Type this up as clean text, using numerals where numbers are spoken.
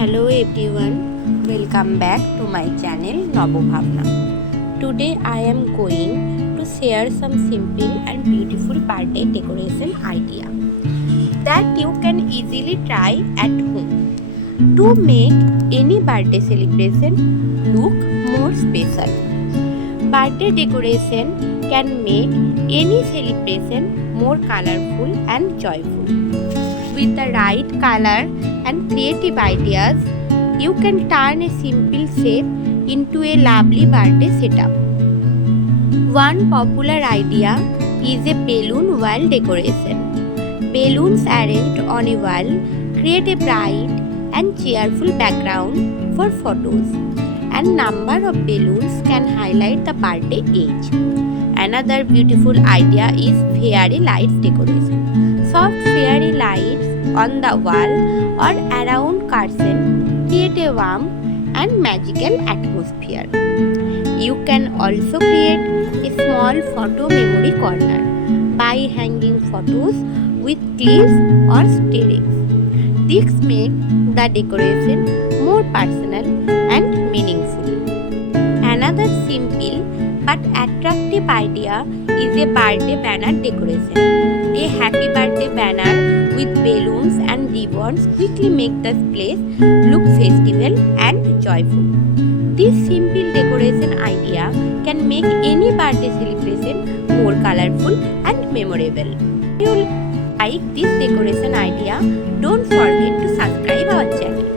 Hello everyone, welcome back to my channel nobbhabna. Today I am going to share some simple and beautiful birthday decoration idea that you can easily try at home to make any birthday celebration look more special. Birthday decoration can make any celebration more colorful and joyful. With the right color and creative ideas, you can turn a simple shape into a lovely birthday setup. One popular idea is a balloon wall decoration. Balloons arranged on a wall create a bright and cheerful background for photos, and number of balloons can highlight the birthday age. Another beautiful idea is fairy lights decoration. Soft fairy lights on the wall or around curtain create a warm and magical atmosphere. You can also create a small photo memory corner by hanging photos with clips or stirrings. This makes the decoration more personal and meaningful. Another simple but attractive idea is a birthday banner decoration. A happy birthday banner with balloons and ribbons quickly make the place look festival and joyful. This simple decoration idea can make any birthday celebration more colorful and memorable. If you like this decoration idea, don't forget to subscribe our channel.